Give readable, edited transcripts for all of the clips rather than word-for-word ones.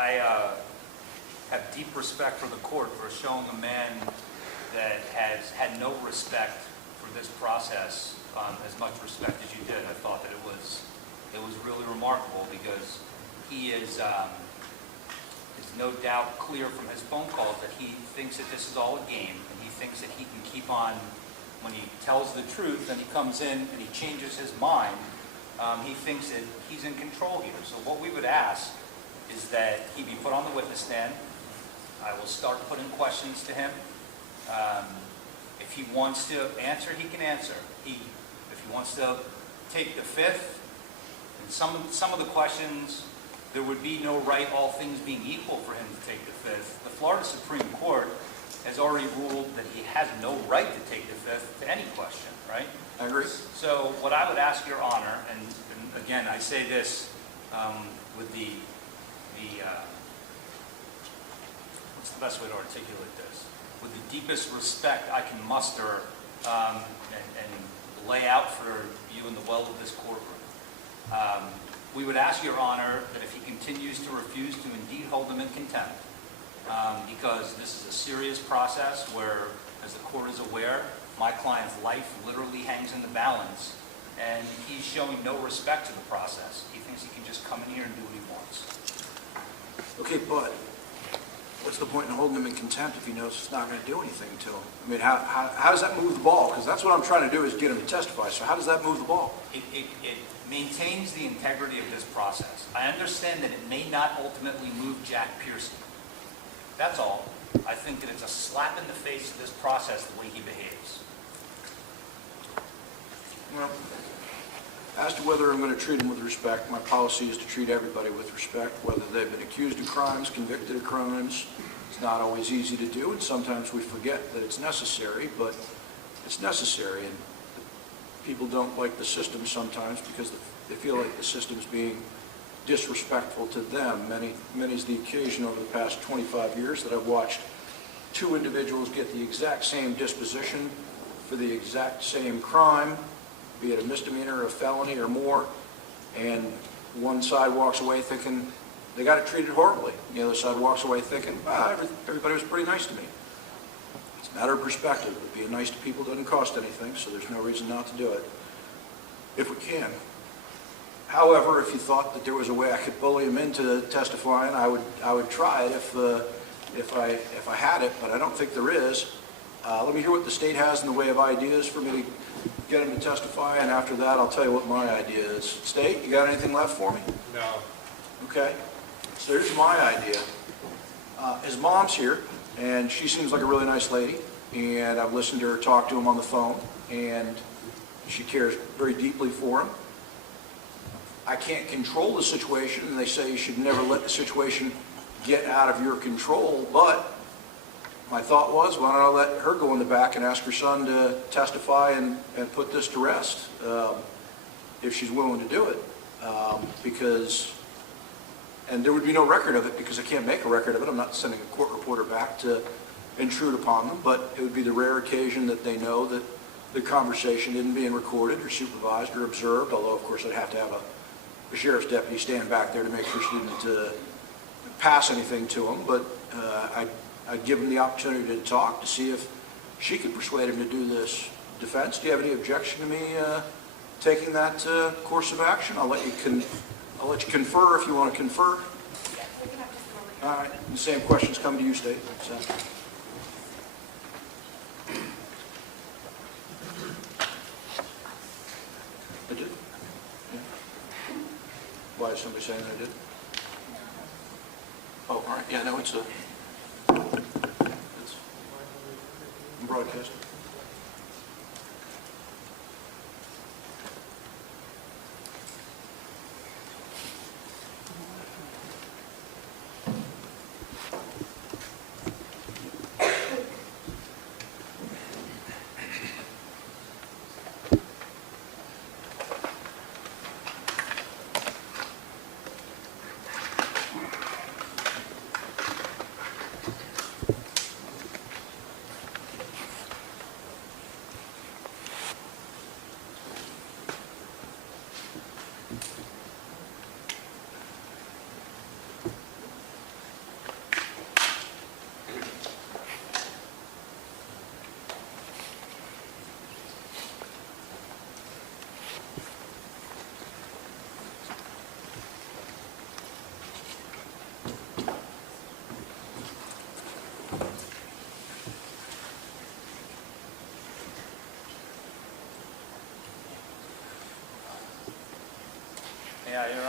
I have deep respect for the court for showing a man that has had no respect for this process as much respect as you did. I thought that it was really remarkable because he is no doubt clear from his phone calls that he thinks that this is all a game, and he thinks that he can keep on, when he tells the truth and he comes in and he changes his mind, he thinks that he's in control here. So what we would ask is that he be put on the witness stand. I will start putting questions to him. If he wants to answer, he can answer. If he wants to take the fifth, and some of the questions, there would be no right, all things being equal, for him to take the fifth. The Florida Supreme Court has already ruled that he has no right to take the fifth to any question, right? I agree. So what I would ask Your Honor, and again, I say this with the what's the best way to articulate this? With the deepest respect I can muster and lay out for you in the well of this courtroom. We would ask Your Honor that if he continues to refuse, to indeed hold him in contempt, because this is a serious process where, as the court is aware, my client's life literally hangs in the balance, and he's showing no respect to the process. He thinks he can just come in here and do what he wants. Okay, but what's the point in holding him in contempt if he knows it's not going to do anything to him? I mean, how does that move the ball? Because that's what I'm trying to do, is get him to testify. So how does that move the ball? It maintains the integrity of this process. I understand that it may not ultimately move Jack Pearson. That's all. I think that it's a slap in the face of this process, the way he behaves. Well, as to whether I'm going to treat him with respect, my policy is to treat everybody with respect, whether they've been accused of crimes, convicted of crimes. It's not always easy to do, and sometimes we forget that it's necessary, but it's necessary. And people don't like the system sometimes because they feel like the system's being disrespectful to them. Many's the occasion over the past 25 years that I've watched two individuals get the exact same disposition for the exact same crime, be it a misdemeanor, a felony, or more, and one side walks away thinking they got it treated horribly. The other side walks away thinking, everybody was pretty nice to me. It's a matter of perspective. Being nice to people doesn't cost anything, so there's no reason not to do it, if we can. However, if you thought that there was a way I could bully him into testifying, I would try it if I had it, but I don't think there is. Let me hear what the state has in the way of ideas for me to get him to testify, and after that, I'll tell you what my idea is. State, you got anything left for me? No. Okay. So here's my idea. His mom's here, and she seems like a really nice lady, and I've listened to her talk to him on the phone, and she cares very deeply for him. I can't control the situation, and they say you should never let the situation get out of your control, but my thought was, why don't I let her go in the back and ask her son to testify and put this to rest, if she's willing to do it, and there would be no record of it because I can't make a record of it. I'm not sending a court reporter back to intrude upon them, but it would be the rare occasion that they know that the conversation isn't being recorded or supervised or observed, although of course I'd have to have a sheriff's deputy stand back there to make sure she didn't pass anything to him, but I'd give him the opportunity to talk to see if she could persuade him to do this defense. Do you have any objection to me taking that course of action? I'll let you confer if you want to confer. Yes, we can have just a moment. All right. The same questions come to you, State. So. I did? Yeah. Why is somebody saying I did? Oh, all right. Yeah, no, it's broadcast. Yeah, Your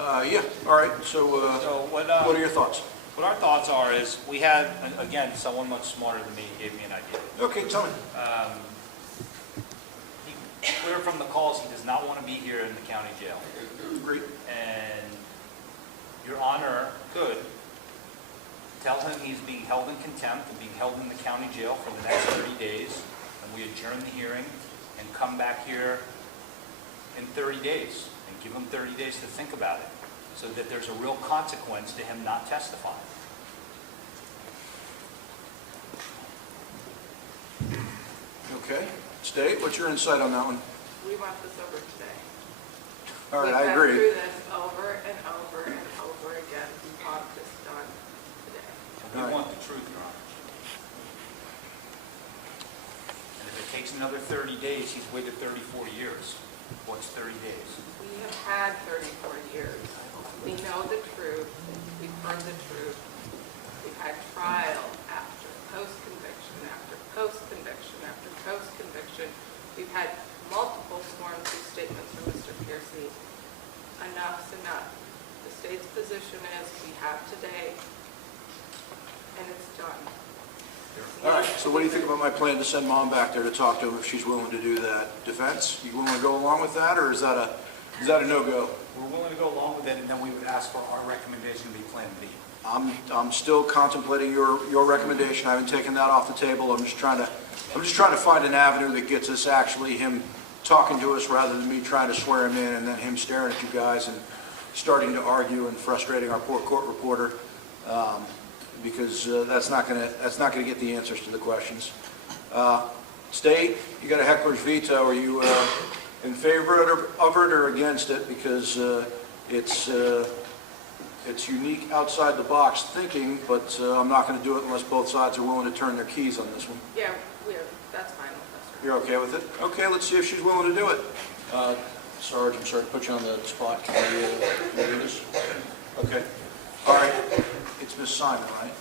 Honor. Yeah, all right, so So what are your thoughts? what our thoughts are is, we had, again, someone much smarter than me gave me an idea. Okay, tell me. Clear from the calls, he does not want to be here in the county jail. Great. And Your Honor could tell him he's being held in contempt and being held in the county jail for the next 30 days, and we adjourn the hearing and come back here in 30 days and give him 30 days to think about it, so that there's a real consequence to him not testifying. Okay. State, what's your insight on that one? We want this over today. All right, I We've agree. been through this over and over and over again. We want this done today. We All right. want the truth, Your Honor. And if it takes another 30 days, he's waited 34 years. What's 30 days? We have had 34 years. We know the truth. We've heard the truth. We've had trial after post-conviction, after post-conviction, after post-conviction. We've had multiple sworn to statements from Mr. Piercy. Enough's enough. The state's position is we have today, and it's done. All right, so what do you think about my plan to send Mom back there to talk to him if she's willing to do that? Defense, you willing to go along with that, or is that a no-go? We're willing to go along with it, and then we would ask for our recommendation to be Plan B. I'm still contemplating your recommendation. I haven't taken that off the table. I'm just trying to find an avenue that gets us actually him talking to us rather than me trying to swear him in and then him staring at you guys and starting to argue and frustrating our poor court reporter, because that's not going to get the answers to the questions. State, you got a heckler's veto. Are you in favor of it or against it? Because it's unique outside the box thinking, but I'm not going to do it unless both sides are willing to turn their keys on this one. Yeah, that's fine with us. You're okay with it? Okay, let's see if she's willing to do it. Sarge, I'm sorry to put you on the spot. Can you read this? Okay. All right. It's Miss Simon, right?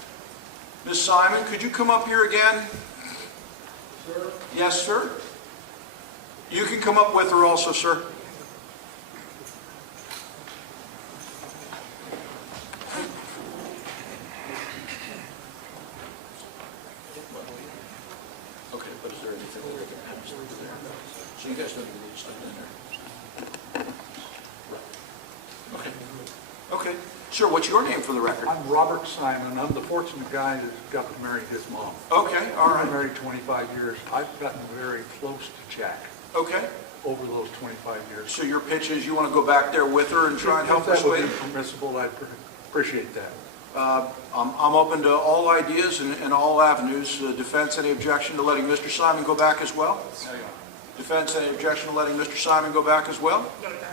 Miss Simon, could you come up here again? Sir? Yes, sir? You can come up with her also, sir. Okay, but is there anything that we can pass through there? So you guys don't even need to step in there. Right. Okay. Okay. Sir, what's your name for the record? I'm Robert Simon. I'm the fortunate guy that got to marry his mom. Okay, all We've right. been married 25 years. I've gotten very close to Jack Okay. over those 25 years. So your pitch is you want to go back there with her and try and help If that would persuade be her? permissible, I'd appreciate that. I'm open to all ideas and all avenues. Defense, any objection to letting Mr. Simon go back as well? Defense, any objection to letting Mr. Simon go back as well? No, Your Honor.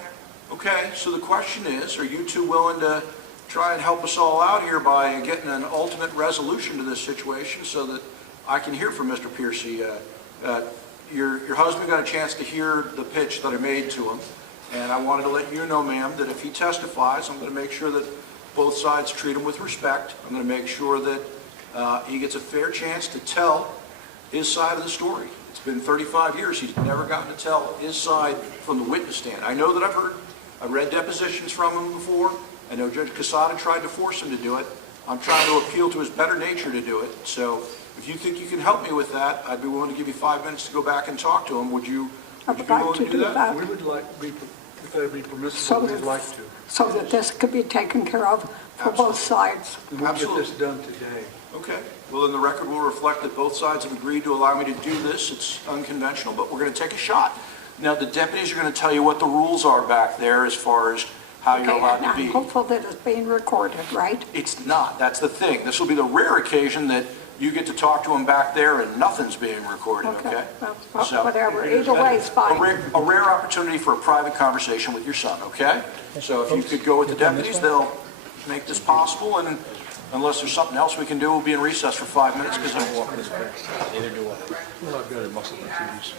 Okay, so the question is, are you two willing to try and help us all out here by getting an ultimate resolution to this situation so that I can hear from Mr. Piercy? Your husband got a chance to hear the pitch that I made to him, and I wanted to let you know, ma'am, that if he testifies, I'm going to make sure that both sides treat him with respect. I'm going to make sure that he gets a fair chance to tell his side of the story. It's been 35 years. He's never gotten to tell his side from the witness stand. I know that I've read depositions from him before. I know Judge Quesada tried to force him to do it. I'm trying to appeal to his better nature to do it. So if you think you can help me with that, I'd be willing to give you 5 minutes to go back and talk to him. Would you be willing to do that? We would like, if that would be permissible, we'd like to. So that this could be taken care of for both sides. And we'll get Absolutely. this done today. Okay. Well, then the record will reflect that both sides have agreed to allow me to do this. It's unconventional, but we're going to take a shot. Now, the deputies are going to tell you what the rules are back there as far as how you're Okay, allowed and to I'm be. hopeful that it's being recorded, right? It's not. That's the thing. This will be the rare occasion that you get to talk to them back there and nothing's being recorded, okay? Well, So- whatever, either way is fine. A rare opportunity for a private conversation with your son, okay? So if you could go with the deputies, they'll make this possible, and unless there's something else we can do, we'll be in recess for 5 minutes, because I'm walking this back. Neither do I. Well, I've got to muscle my titties.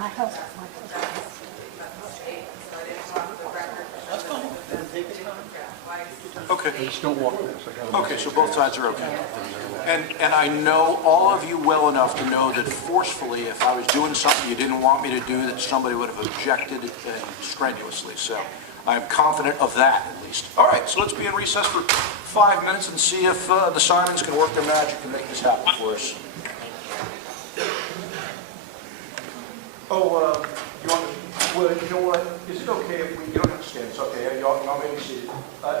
My husband. So I didn't want the record. That's fine. twice. Okay. I just don't walk this. I gotta- Okay, so both sides are okay. And I know all of you well enough to know that forcefully, if I was doing something you didn't want me to do, that somebody would have objected strenuously. So I'm confident of that, at least. All right, so let's be in recess for 5 minutes and see if the Simons can work their magic and make this happen for us. Oh, you want to, well, you know what? Is it okay if we, you don't have to stand, it's okay, y'all may be seated.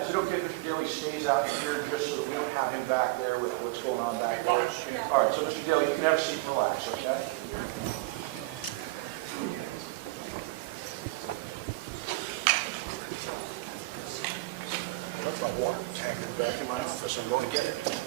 Is it okay if Mr. Dailey stays out here just so that we don't have him back there with what's going on back there? All right, so Mr. Dailey, you can have a seat and relax, okay? I left my water tank back in my office, I'm going to get it.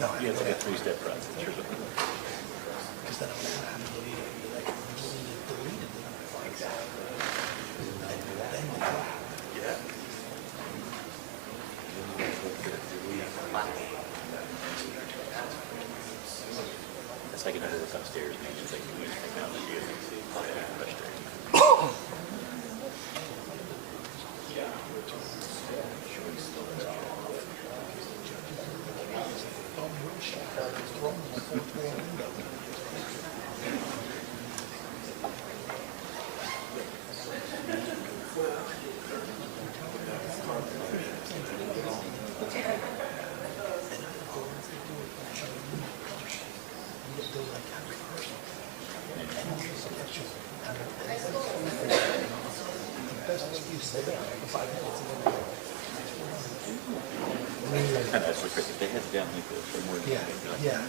No, you have to get three-step process. Because then I'm going to have to delete it. Exactly. Yeah. That's like another look upstairs, man. It's like new technology. It's frustrating. kind of ask for Chris if they had it down like this for more than Yeah.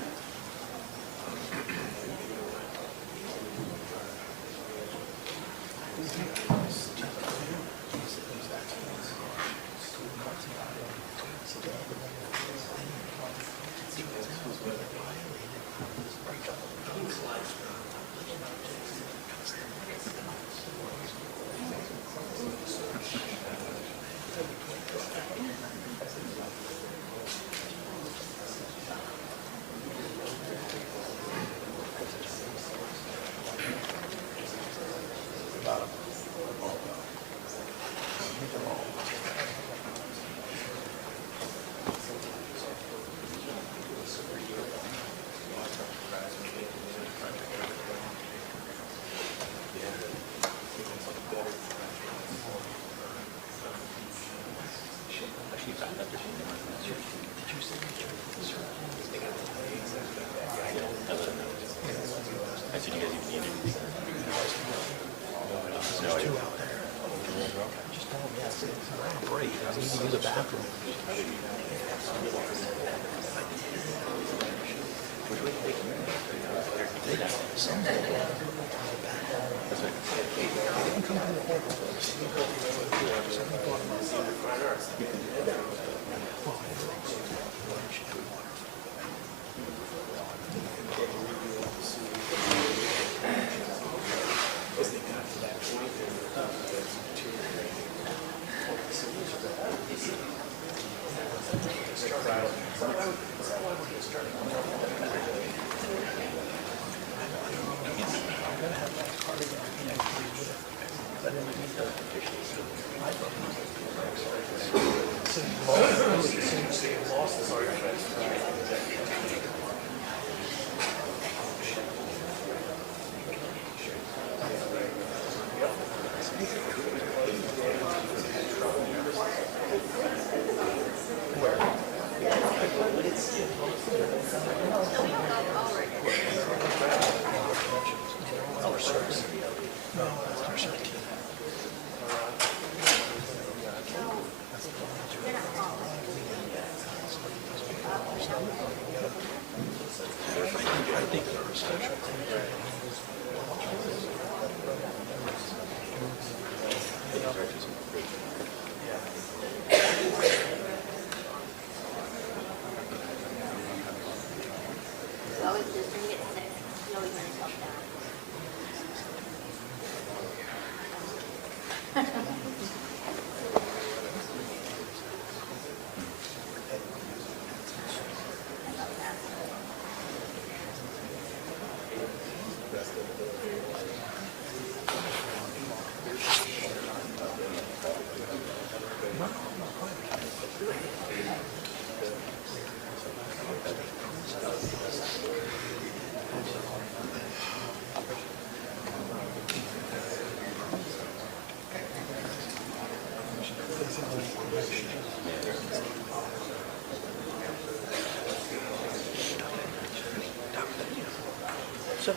So,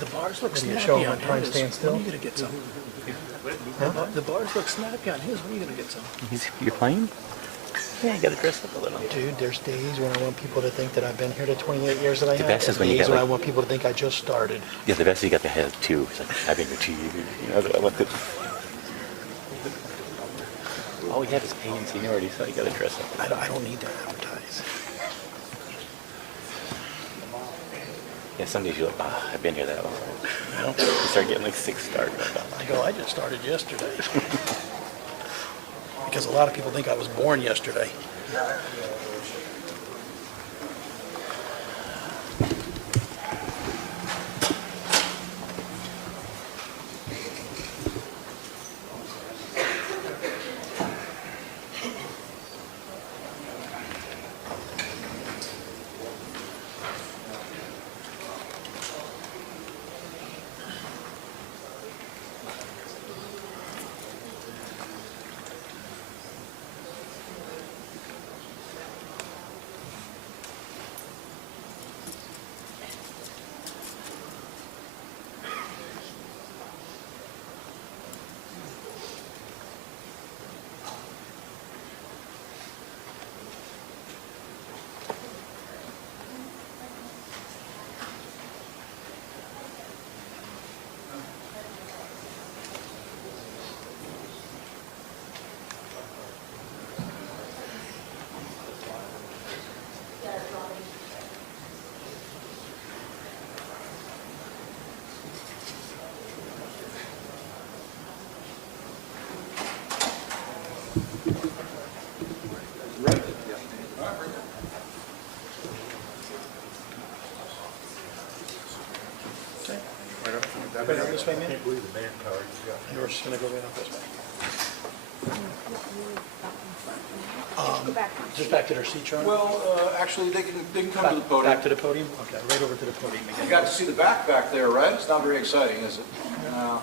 the bars look snappy on his. When are you gonna get some? Huh? The bars look snappy on his. When are you gonna get some? You're playing? Yeah, you gotta dress up a little. Dude, there's days when I want people to think that I've been here the 28 years that I have. best is when you days get, when I like- want people to think I just started. Yeah, the best is you got the head too. It's like, I've been here 2 years. You know, I want the... All we have is pay and seniority, so you gotta dress up. I don't need to advertise. Yeah, some days you're like, I've been here that long. You know, you start getting like 6 stars. I go, I just started yesterday. Because a lot of people think I was born yesterday. Okay. Right up this way, man? Can't believe the manpower you got. You're just gonna go right up this way. Go back. Just back to their seat, Charlie? Well, actually, they can come to the podium. Back to the podium? Okay, right over to the podium You again. got to see the back there, right? It's not very exciting, is it? No.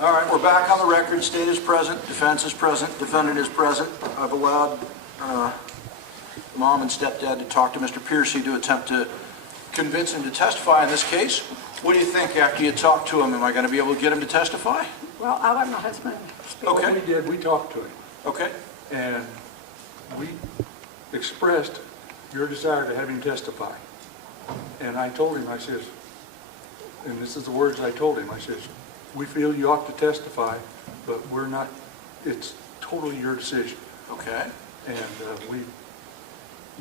All right, we're back on the record. State is present, defense is present, defendant is present. I've allowed mom and stepdad to talk to Mr. Piercy to attempt to convince him to testify in this case. What do you think after you talk to him? Am I going to be able to get him to testify? Well, I'll let my husband speak. Okay. What we did, we talked to him, Okay. and we expressed your desire to have him testify. And I told him, I says, and this is the words I told him, I says, we feel you ought to testify, but we're not, it's totally your decision. Okay. And we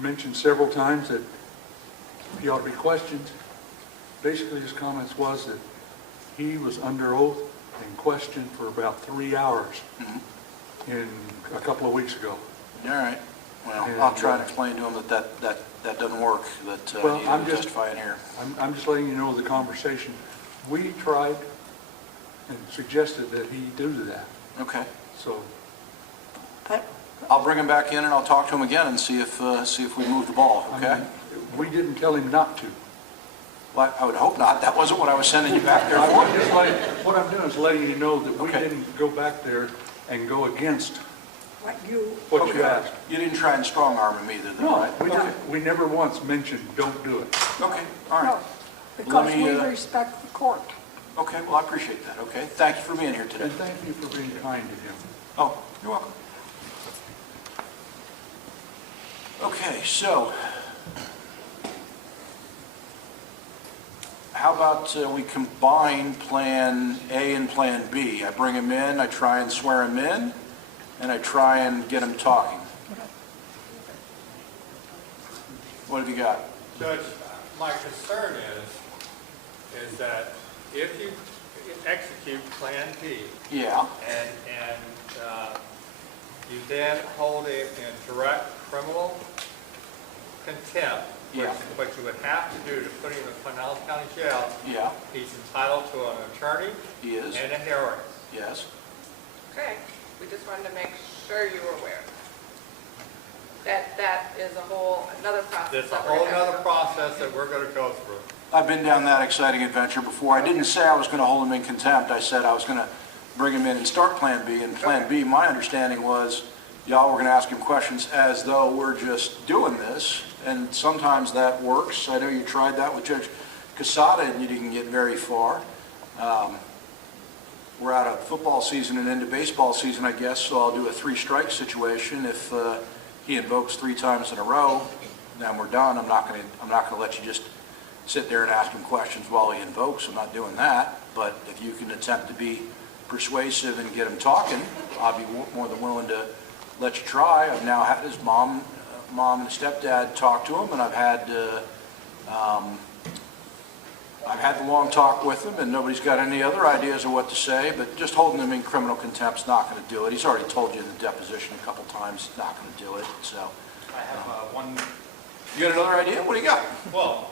mentioned several times that he ought to be questioned. Basically, his comments was that he was under oath and questioned for about 3 hours in a couple of weeks ago. All right. Well, And, I'll try and explain to him that doesn't work, that Well, he I'm didn't just- testify in here. I'm just letting you know the conversation. We tried and suggested that he do that. Okay. So, But I'll bring him back in and I'll talk to him again and see if we move the ball, I okay? mean, we didn't tell him not to. Well, I would hope not. That wasn't what I was sending you back there I'm for. just letting, what I'm doing is letting you know that we Okay. didn't go back there and go against what you, what you asked. You didn't try and strong arm him either, though, No, right? we Okay. didn't, we never once mentioned, don't do it. Okay, all no, right. because me, we uh, respect the court. Okay, well, I appreciate that, okay? Thank you for being here today. And thank you for being kind to him. Oh, you're welcome. Okay, so how about we combine Plan A and Plan B? I bring him in, I try and swear him in, and I try and get him talking. What have you got? Judge, my concern is that if you execute Plan B Yeah, and you then hold him in direct criminal contempt, Yeah. which you would have to do to put him in Pinellas County Jail, yeah, he's entitled to an attorney he is, and a hearing. yes. Okay, we just wanted to make sure you were aware. That is another process. It's a that we're whole gonna other go. process that we're going to go through. I've been down that exciting adventure before. I didn't say I was going to hold him in contempt. I said I was going to bring him in and start Plan B. And Plan B, my understanding was, y'all were going to ask him questions as though we're just doing this. And sometimes that works. I know you tried that with Judge Casada and you didn't get very far. We're out of football season and into baseball season, I guess, so I'll do a 3-strike situation. If he invokes 3 times in a row, then we're done. I'm not going to let you just sit there and ask him questions while he invokes. I'm not doing that. But if you can attempt to be persuasive and get him talking, I'll be more than willing to let you try. I've now had his mom and stepdad talk to him, and I've had the long talk with him, and nobody's got any other ideas of what to say, but just holding him in criminal contempt's not going to do it. He's already told you in the deposition a couple times he's not going to do it, so. I have one, You got another idea? What do you got? well,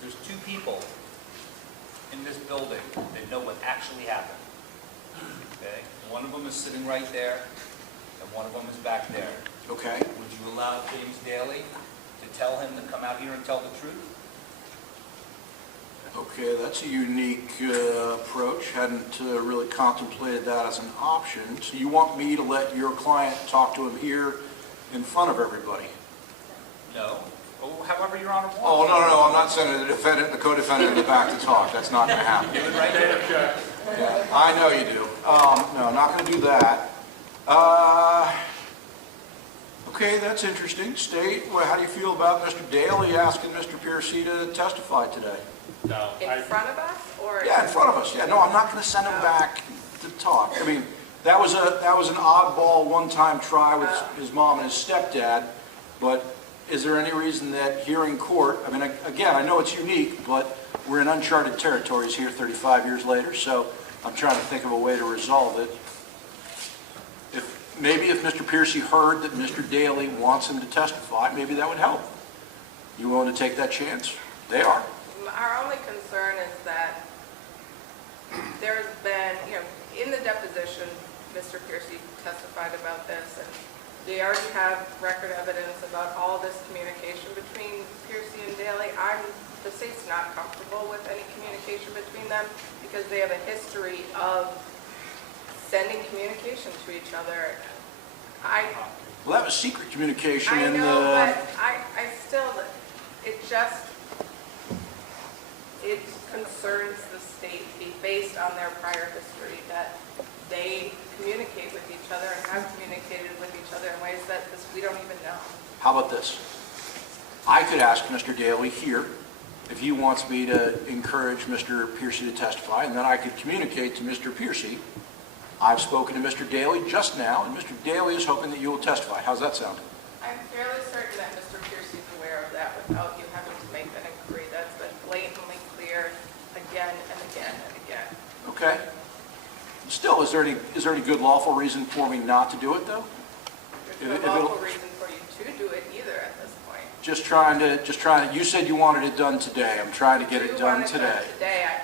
there's 2 people in this building that know what actually happened. Okay? One of them is sitting right there, and one of them is back there. Okay. Would you allow James Dailey to tell him to come out here and tell the truth? Okay, that's a unique approach. Hadn't really contemplated that as an option. So you want me to let your client talk to him here in front of everybody? No. Oh, however your honor wants. Oh, no, I'm not sending the defendant, the co-defendant in the back to talk. That's not going to happen. Give it right there. Yeah, I know you do. No, not going to do that. Okay, that's interesting. State, well, how do you feel about Mr. Dailey asking Mr. Piercy to testify today? No, In front of us, or? Yeah, in front of us. Yeah, no, I'm not going to send him back to talk. I mean, that was an oddball one-time try with his mom and his stepdad, but is there any reason that here in court, I mean, again, I know it's unique, but we're in uncharted territories here 35 years later, so I'm trying to think of a way to resolve it. Maybe if Mr. Piercy heard that Mr. Dailey wants him to testify, maybe that would help. You willing to take that chance? They are. Our only concern is that there's been, in the deposition, Mr. Piercy testified about this, and they already have record evidence about all this communication between Piercy and Dailey. The state's not comfortable with any communication between them because they have a history of sending communication to each other. Well, that was secret communication I in know, the... but I still, it concerns the state based on their prior history that they communicate with each other and have communicated with each other in ways that we don't even know. How about this? I could ask Mr. Dailey here if he wants me to encourage Mr. Piercy to testify, and then I could communicate to Mr. Piercy, I've spoken to Mr. Dailey just now, and Mr. Dailey is hoping that you will testify. How's that sound? I'm fairly certain that Mr. Piercy is aware of that without you having to make that inquiry. That's been blatantly clear again and again and again. Okay. Still, is there any good lawful reason for me not to do it, though? There's no lawful reason for you to do it either at this point. Just trying to, you said you wanted it done today. I'm trying to get it done today.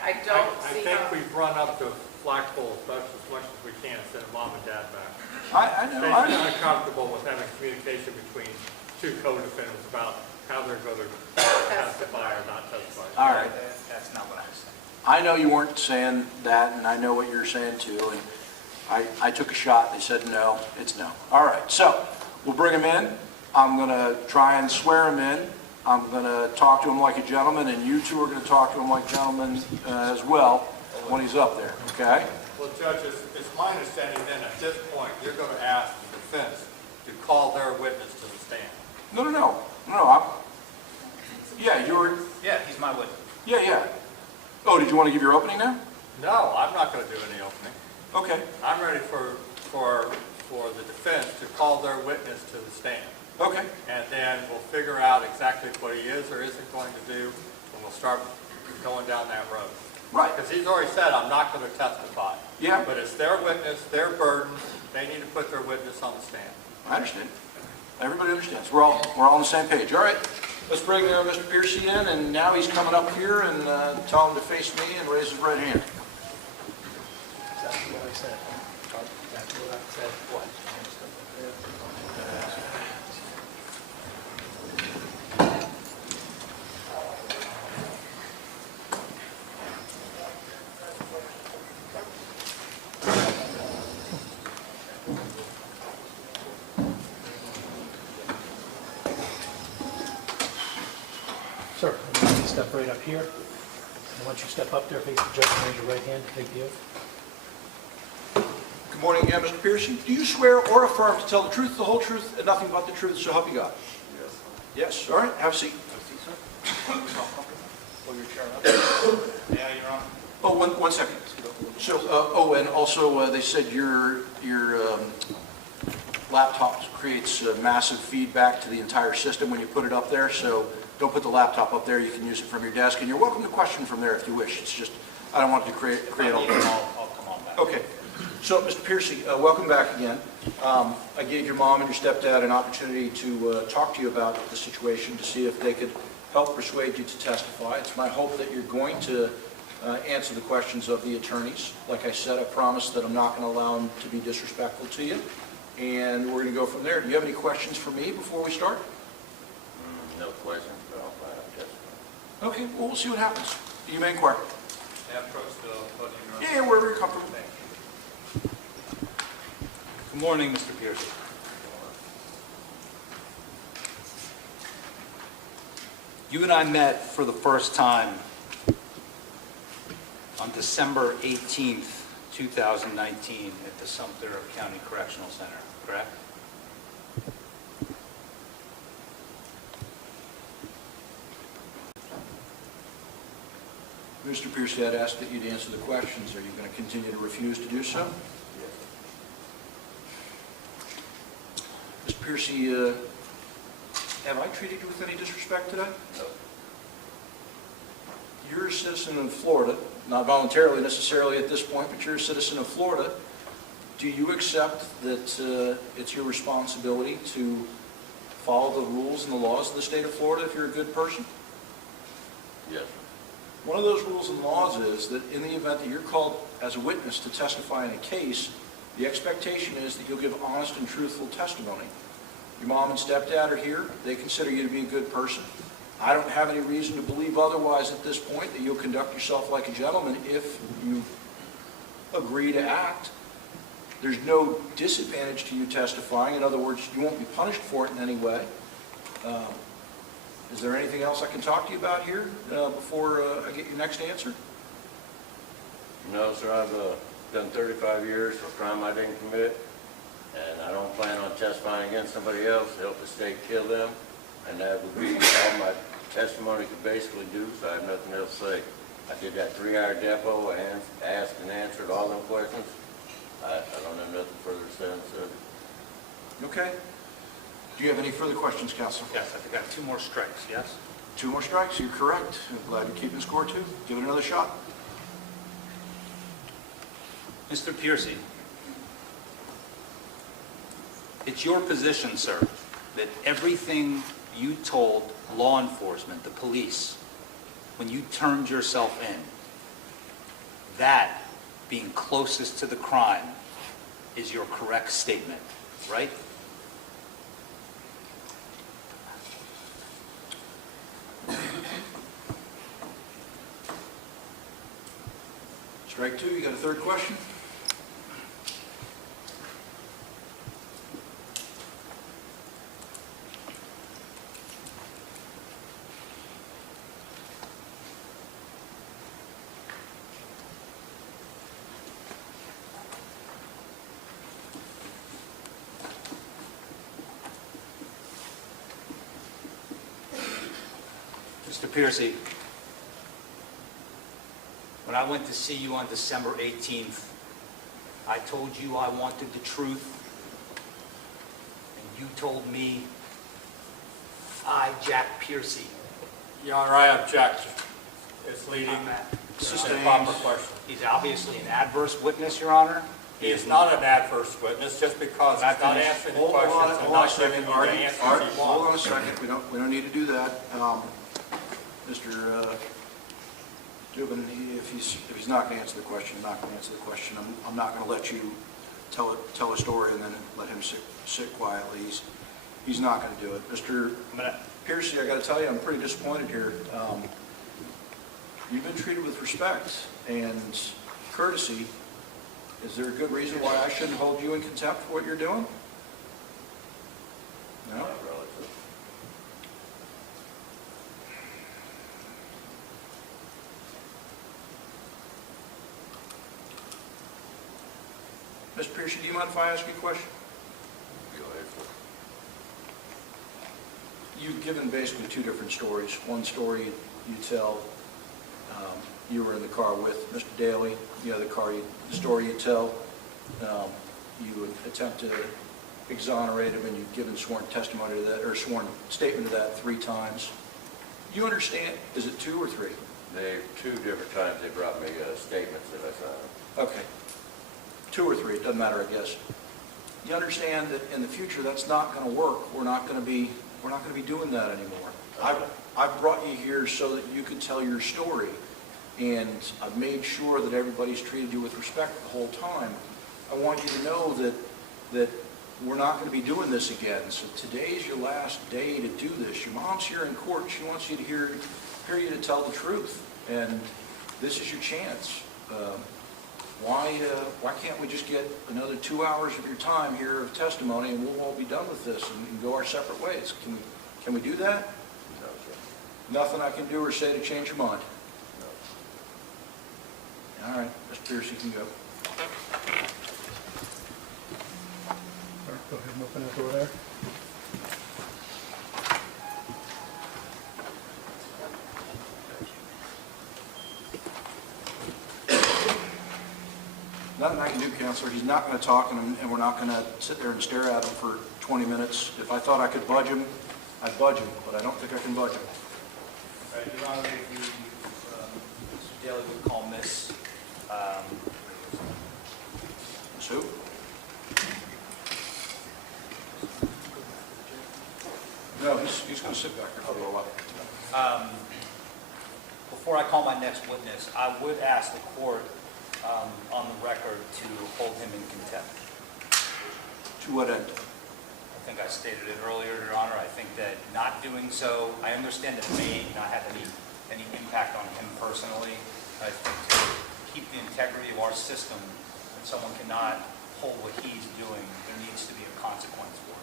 I don't see I how. think we've run up the flagpole as much as we can, send mom and dad back. I know. They're uncomfortable with having communication between two co-defendants about how they're going to testify or not testify. All right. That's not what I was saying. I know you weren't saying that, and I know what you're saying too, and I took a shot. They said no, it's no. All right, so we'll bring him in. I'm going to try and swear him in. I'm going to talk to him like a gentleman, and you two are going to talk to him like gentlemen as well when he's up there, okay? Well, Judge, it's my understanding then at this point, you're going to ask the defense to call their witness to the stand. No. Yeah, he's my witness. Yeah. Oh, did you want to give your opening now? No, I'm not going to do any opening. Okay. I'm ready for the defense to call their witness to the stand. Okay. And then we'll figure out exactly what he is or isn't going to do, and we'll start going down that road. Right. Because he's already said, I'm not going to testify. Yeah. But it's their witness, their burden. They need to put their witness on the stand. I understand. Everybody understands. We're all on the same page. All right. Let's bring Mr. Piercy in, and now he's coming up here and tell him to face me and raise his right hand. Exactly what I said. Exactly what I said. What? Sir, I want you to step right up here. And once you step up there, face the judge and raise your right hand to take the oath. Good morning again, Mr. Piercy. Do you swear or affirm to tell the truth, the whole truth, and nothing but the truth, so help you God? Yes. Yes. All right. Have a seat. Pull your chair up. Yeah, Your Honor. Oh, one second. So, and also they said your laptop creates massive feedback to the entire system when you put it up there. So don't put the laptop up there. You can use it from your desk, and you're welcome to question from there if you wish. It's just I don't want it to create all. I'll come on back. Okay. So, Mr. Piercy, welcome back again. I gave your mom and your stepdad an opportunity to talk to you about the situation to see if they could help persuade you to testify. It's my hope that you're going to answer the questions of the attorneys. Like I said, I promise that I'm not going to allow them to be disrespectful to you, and we're going to go from there. Do you have any questions for me before we start? No questions, but I'll flat out testify. Okay, well, we'll see what happens. You may inquire. Yeah, approach the podium, Your Honor. Yeah, wherever you're comfortable. Thank you. Good morning, Mr. Piercy. You and I met for the first time on December 18th, 2019 at the Sumter County Correctional Center, correct? Mr. Piercy, I'd ask that you'd answer the questions. Are you going to continue to refuse to do so? Mr. Piercy, have I treated you with any disrespect today? No. you're a citizen of Florida, not voluntarily necessarily at this point, but you're a citizen of Florida. Do you accept that it's your responsibility to follow the rules and the laws of the state of Florida if you're a good person? Yes. One of those rules and laws is that in the event that you're called as a witness to testify in a case, the expectation is that you'll give honest and truthful testimony. Your mom and stepdad are here. They consider you to be a good person. I don't have any reason to believe otherwise at this point, that you'll conduct yourself like a gentleman if you agree to act. There's no disadvantage to you testifying. In other words, you won't be punished for it in any way. Is there anything else I can talk to you about here before I get your next answer? No, sir, I've done 35 years for a crime I didn't commit, and I don't plan on testifying against somebody else to help the state kill them, and that would be all my testimony could basically do, so I have nothing else to say. I did that 3-hour depo and asked and answered all them questions. I don't have nothing further to say on the subject. Okay. Do you have any further questions, Counselor? Yes, I've got 2 more strikes, yes? 2 more strikes, you're correct. I'm glad you're keeping score too. Give it another shot. Mr. Piercy, it's your position, sir, that everything you told law enforcement, the police, when you turned yourself in, that being closest to the crime is your correct statement, right? Strike 2, you got a third question? Mr. Piercy, when I went to see you on December 18th, I told you I wanted the truth, and you told me, I, Jack Piercy. Your Honor, I object. It's leading to Sustained. improper question. He's obviously an adverse witness, Your Honor. He is not an adverse witness just because he's not answering the Hold on, questions and hold on a not giving second, you the Artie. answers Artie, he hold on a wants. second. We don't need to do that. Mr. Dubin, if he's not going to answer the question, I'm not going to answer the question. I'm not going to let you tell a story and then let him sit quietly. He's not going to do it. Mr. Piercy, I got to tell you, I'm pretty disappointed here. You've been treated with respect and courtesy. Is there a good reason why I shouldn't hold you in contempt for what you're doing? No? Not really, sir. Mr. Piercy, do you mind if I ask you a question? Go ahead, sir. You've given basically 2 different stories. One story you tell, you were in the car with Mr. Dailey. The other story you tell, you would attempt to exonerate him, and you've given sworn testimony to that, or sworn statement to that 3 times. You understand, is it 2 or 3? 2 different times they brought me statements that I signed. Okay. 2 or 3, it doesn't matter, I guess. You understand that in the future that's not going to work. We're not going to be doing that anymore. I've brought you here so that you can tell your story, and I've made sure that everybody's treated you with respect the whole time. I want you to know that we're not going to be doing this again. So today's your last day to do this. Your mom's here in court. She wants you to hear you to tell the truth, and this is your chance. Why can't we just get another 2 hours of your time here of testimony, and we'll all be done with this and go our separate ways? Can we do that? No, sir. Nothing I can do or say to change your mind? No. All right, Mr. Pierce, you can go. Go ahead and open that door there. Nothing I can do, Counselor. He's not going to talk, and we're not going to sit there and stare at him for 20 minutes. If I thought I could budge him, I'd budge him, but I don't think I can budge him. Your Honor, if you Dailey would call Miss, Sue? No, he's going to sit back there for a little while. before I call my next witness, I would ask the court on the record to hold him in contempt. To what end? I think I stated it earlier, Your Honor. I think that not doing so, I understand that it may not have any impact on him personally. I think to keep the integrity of our system, when someone cannot hold what he's doing, there needs to be a consequence for it.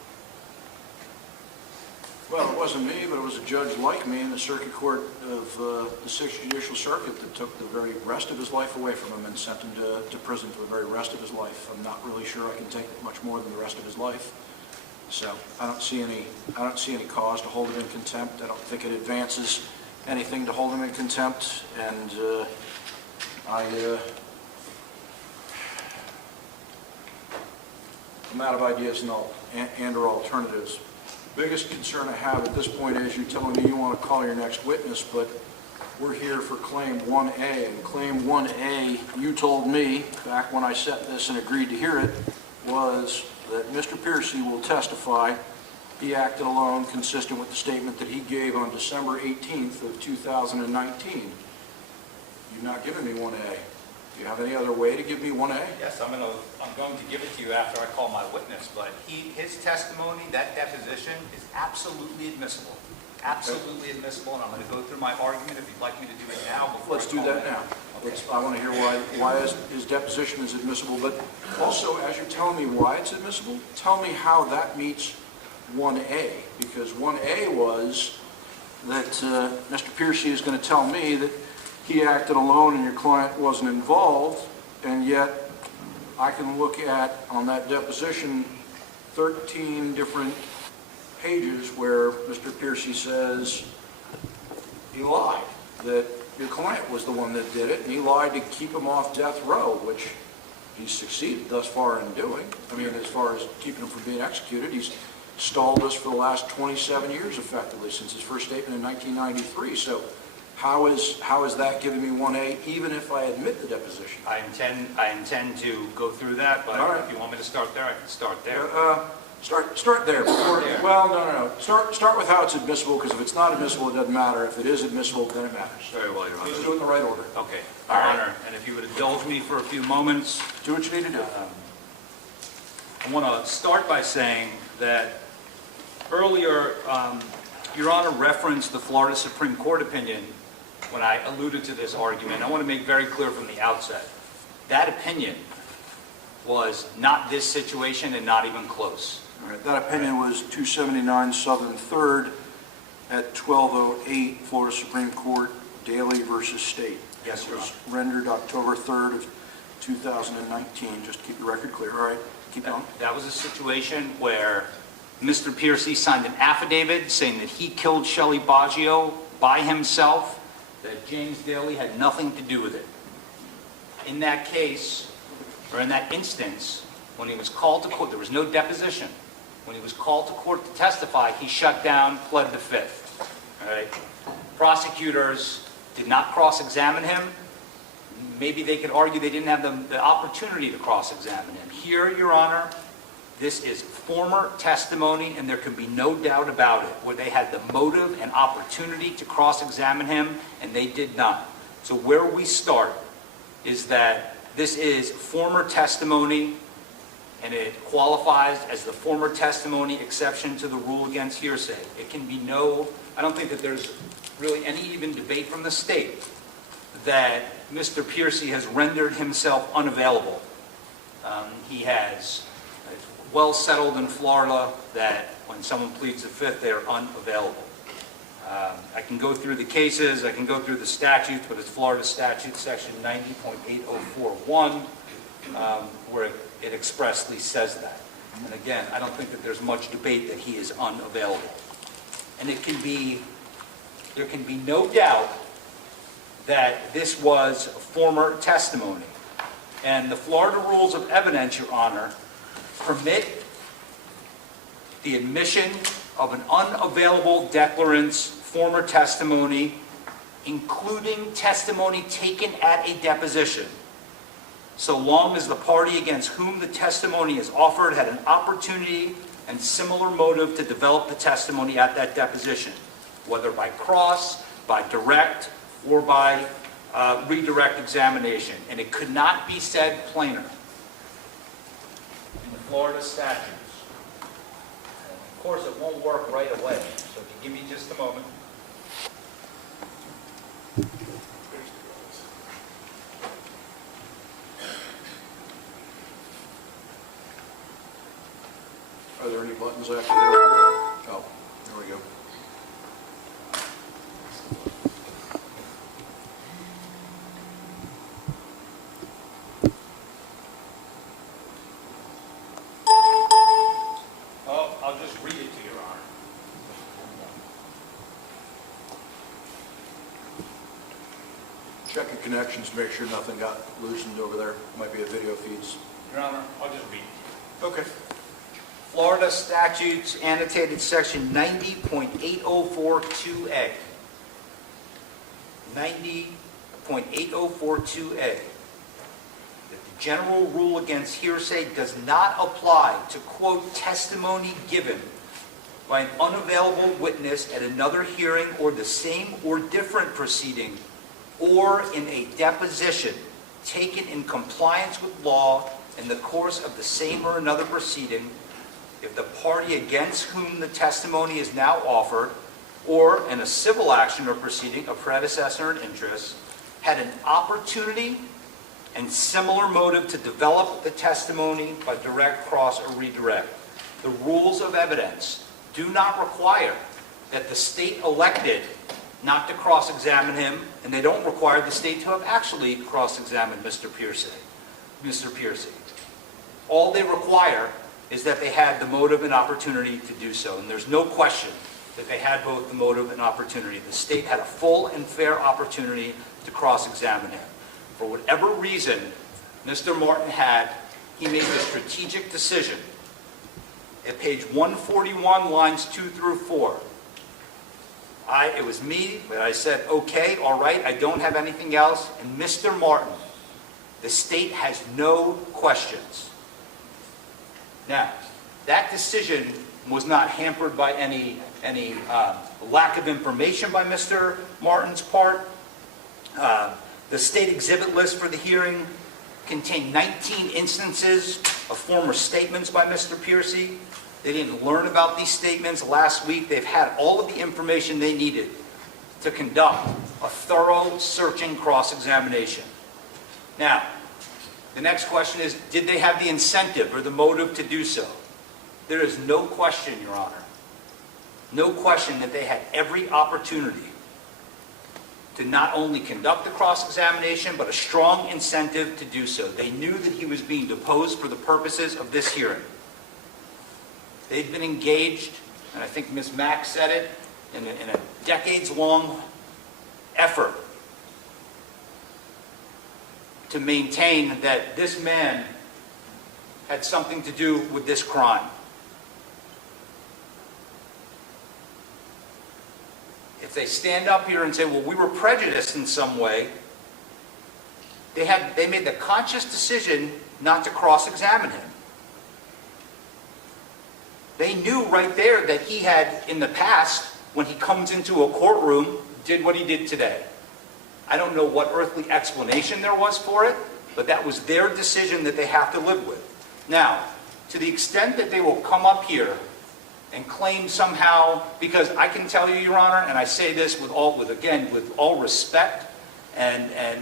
Well, it wasn't me, but it was a judge like me in the circuit court of the 6th Judicial Circuit that took the very rest of his life away from him and sent him to prison for the very rest of his life. I'm not really sure I can take it much more than the rest of his life. So I don't see any cause to hold him in contempt. I don't think it advances anything to hold him in contempt, and I'm out of ideas and or alternatives. Biggest concern I have at this point is you're telling me you want to call your next witness, but we're here for Claim 1A. And Claim 1A, you told me, back when I set this and agreed to hear it, was that Mr. Piercy will testify he acted alone consistent with the statement that he gave on December 18th of 2019. You've not given me 1A. Do you have any other way to give me 1A? Yes, I'm going to give it to you after I call my witness, but his testimony, that deposition, is absolutely admissible. Absolutely admissible, and I'm going to go through my argument if you'd like me to do it now. Let's do that now. I want to hear why his deposition is admissible, but also, as you're telling me why it's admissible, tell me how that meets 1A, because 1A was that Mr. Piercy is going to tell me that he acted alone and your client wasn't involved, and yet I can look at, on that deposition, 13 different pages where Mr. Piercy says he lied, that your client was the one that did it, and he lied to keep him off death row, which he's succeeded thus far in doing. I mean, as far as keeping him from being executed, he's stalled us for the last 27 years, effectively, since his first statement in 1993. So how is that giving me 1A, even if I admit the deposition? I intend to go through that, but All right. if you want me to start there, I can start there. Start there. Well, no. Start with how it's admissible, because if it's not admissible, it doesn't matter. If it is admissible, then it matters. Very well, Your Honor. Please do it in the right order. Okay, All Your right. Honor, and if you would indulge me for a few moments, Do what you need to do. I want to start by saying that earlier, Your Honor referenced the Florida Supreme Court opinion when I alluded to this argument. I want to make very clear from the outset, that opinion was not this situation and not even close. All right, that opinion was 279 Southern 3rd at 1208 Florida Supreme Court, Dailey versus State. Yes, Your It was Honor. rendered October 3rd of 2019. Just to keep the record clear. All right, keep going. That was a situation where Mr. Piercy signed an affidavit saying that he killed Shelley Baggio by himself, that James Dailey had nothing to do with it. In that case, or in that instance, when he was called to court, there was no deposition. When he was called to court to testify, he shut down, pled the fifth. All right? Prosecutors did not cross-examine him. Maybe they could argue they didn't have the opportunity to cross-examine him. Here, Your Honor, this is former testimony, and there can be no doubt about it, where they had the motive and opportunity to cross-examine him, and they did not. So where we start is that this is former testimony, and it qualifies as the former testimony exception to the rule against hearsay. It can be I don't think that there's really any even debate from the state that Mr. Piercy has rendered himself unavailable. He has well settled in Florida that when someone pleads the fifth, they are unavailable. I can go through the cases, I can go through the statutes, but it's Florida statute section 90.8041, where it expressly says that. And again, I don't think that there's much debate that he is unavailable. And there can be no doubt that this was former testimony. And the Florida rules of evidence, Your Honor, permit the admission of an unavailable declarant's former testimony including testimony taken at a deposition, so long as the party against whom the testimony is offered had an opportunity and similar motive to develop the testimony at that deposition, whether by cross, by direct, or by redirect examination. And it could not be said plainer in the Florida statutes. And of course, it won't work right away, so if you give me just a moment. Are there any buttons I have to hit? Oh, there we go. Oh, I'll just read it to you, Your Honor. Check your connections to make sure nothing got loosened over there. Might be a video feeds. Your Honor, I'll just read it. Okay. Florida statutes annotated section 90.8042A. 90.8042A. That the general rule against hearsay does not apply to, quote, testimony given by an unavailable witness at another hearing or the same or different proceeding or in a deposition taken in compliance with law in the course of the same or another proceeding, if the party against whom the testimony is now offered, or in a civil action or proceeding, a predecessor in interest, had an opportunity and similar motive to develop the testimony by direct, cross, or redirect. The rules of evidence do not require that the state elected not to cross-examine him, and they don't require the state to have actually cross-examined Mr. Piercy. All they require is that they had the motive and opportunity to do so. And there's no question that they had both the motive and opportunity. The state had a full and fair opportunity to cross-examine him. For whatever reason Mr. Martin had, he made the strategic decision at page 141, lines 2 through 4. It was me, but I said, okay, all right, I don't have anything else. And Mr. Martin, the state has no questions. Now, that decision was not hampered by any lack of information by Mr. Martin's part. The state exhibit list for the hearing contained 19 instances of former statements by Mr. Piercy. They didn't learn about these statements last week. They've had all of the information they needed to conduct a thorough, searching cross-examination. Now, the next question is, did they have the incentive or the motive to do so? There is no question, Your Honor, no question that they had every opportunity to not only conduct the cross-examination, but a strong incentive to do so. They knew that he was being deposed for the purposes of this hearing. They've been engaged, and I think Ms. Mack said it, in a decades-long effort to maintain that this man had something to do with this crime. If they stand up here and say, well, we were prejudiced in some way, they made the conscious decision not to cross-examine him. They knew right there that he had, in the past, when he comes into a courtroom, did what he did today. I don't know what earthly explanation there was for it, but that was their decision that they have to live with. Now, to the extent that they will come up here and claim somehow, because I can tell you, Your Honor, and I say this with all respect,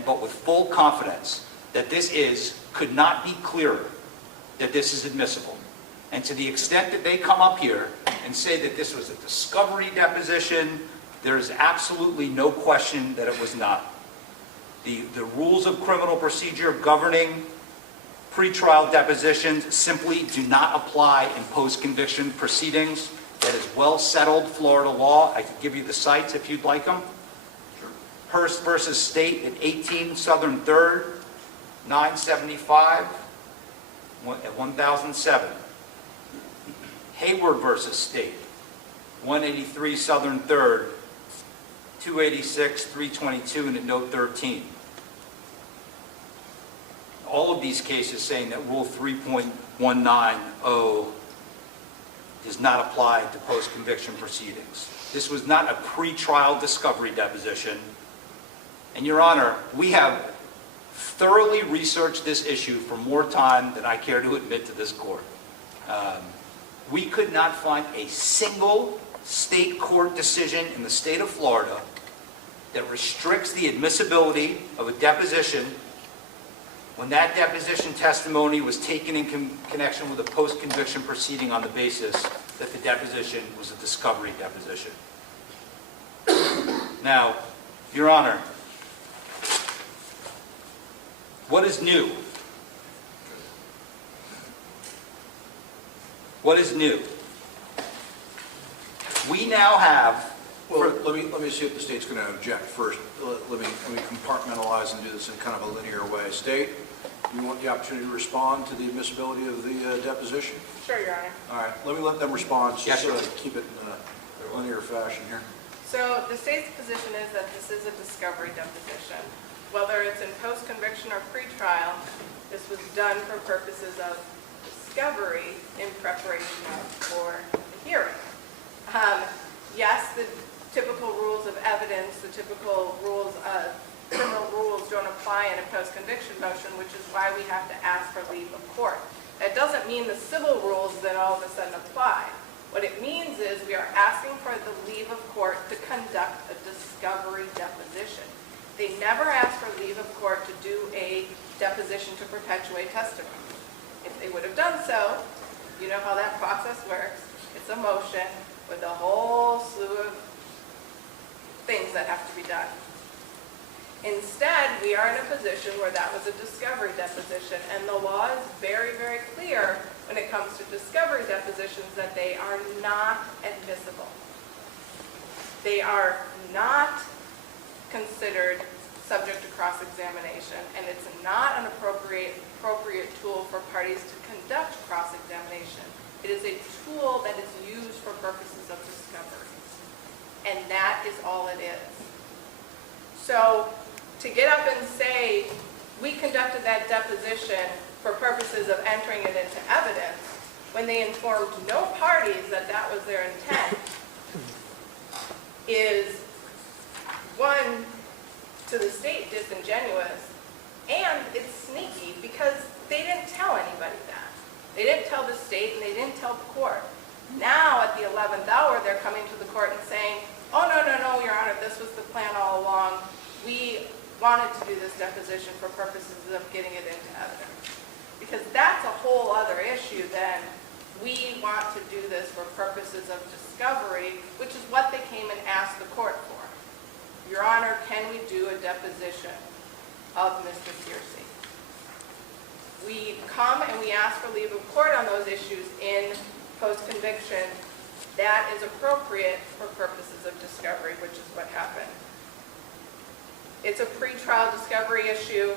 but with full confidence, that this could not be clearer that this is admissible. And to the extent that they come up here and say that this was a discovery deposition, there is absolutely no question that it was not. The rules of criminal procedure governing pretrial depositions simply do not apply in post-conviction proceedings. That is well settled Florida law. I could give you the cites if you'd like them. Sure. Hurst versus State at 18 Southern 3rd, 975 at 1007. Hayward versus State, 183 Southern 3rd, 286, 322, and at note 13. All of these cases saying that Rule 3.190 does not apply to post-conviction proceedings. This was not a pre-trial discovery deposition. And Your Honor, we have thoroughly researched this issue for more time than I care to admit to this court. We could not find a single state court decision in the state of Florida that restricts the admissibility of a deposition when that deposition testimony was taken in connection with a post-conviction proceeding on the basis that the deposition was a discovery deposition. Now, Your Honor, what is new? What is new? We now have... Well, let me see if the state's going to object first. Let me compartmentalize and do this in kind of a linear way. State, do you want the opportunity to respond to the admissibility of the deposition? Sure, Your Honor. All right, let me let them respond, Yes, just so sir. I keep it in a linear fashion here. So the state's position is that this is a discovery deposition. Whether it's in post-conviction or pre-trial, this was done for purposes of discovery in preparation for the hearing. Yes, the typical rules of evidence, the typical rules of criminal rules don't apply in a post-conviction motion, which is why we have to ask for leave of court. That doesn't mean the civil rules then all of a sudden apply. What it means is we are asking for the leave of court to conduct a discovery deposition. They never ask for leave of court to do a deposition to perpetuate testimony. If they would have done so, you know how that process works. It's a motion with a whole slew of things that have to be done. Instead, we are in a position where that was a discovery deposition, and the law is very, very clear when it comes to discovery depositions that they are not admissible. They are not considered subject to cross-examination, and it's not an appropriate tool for parties to conduct cross-examination. It is a tool that is used for purposes of discovery, and that is all it is. So to get up and say, we conducted that deposition for purposes of entering it into evidence, when they informed no parties that that was their intent, is, one, to the state disingenuous, and it's sneaky because they didn't tell anybody that. They didn't tell the state and they didn't tell the court. Now at the 11th hour, they're coming to the court and saying, oh, no, Your Honor, this was the plan all along. We wanted to do this deposition for purposes of getting it into evidence. Because that's a whole other issue than we want to do this for purposes of discovery, which is what they came and asked the court for. Your Honor, can we do a deposition of Mr. Searcy? We come and we ask for leave of court on those issues in post-conviction. That is appropriate for purposes of discovery, which is what happened. It's a pretrial discovery issue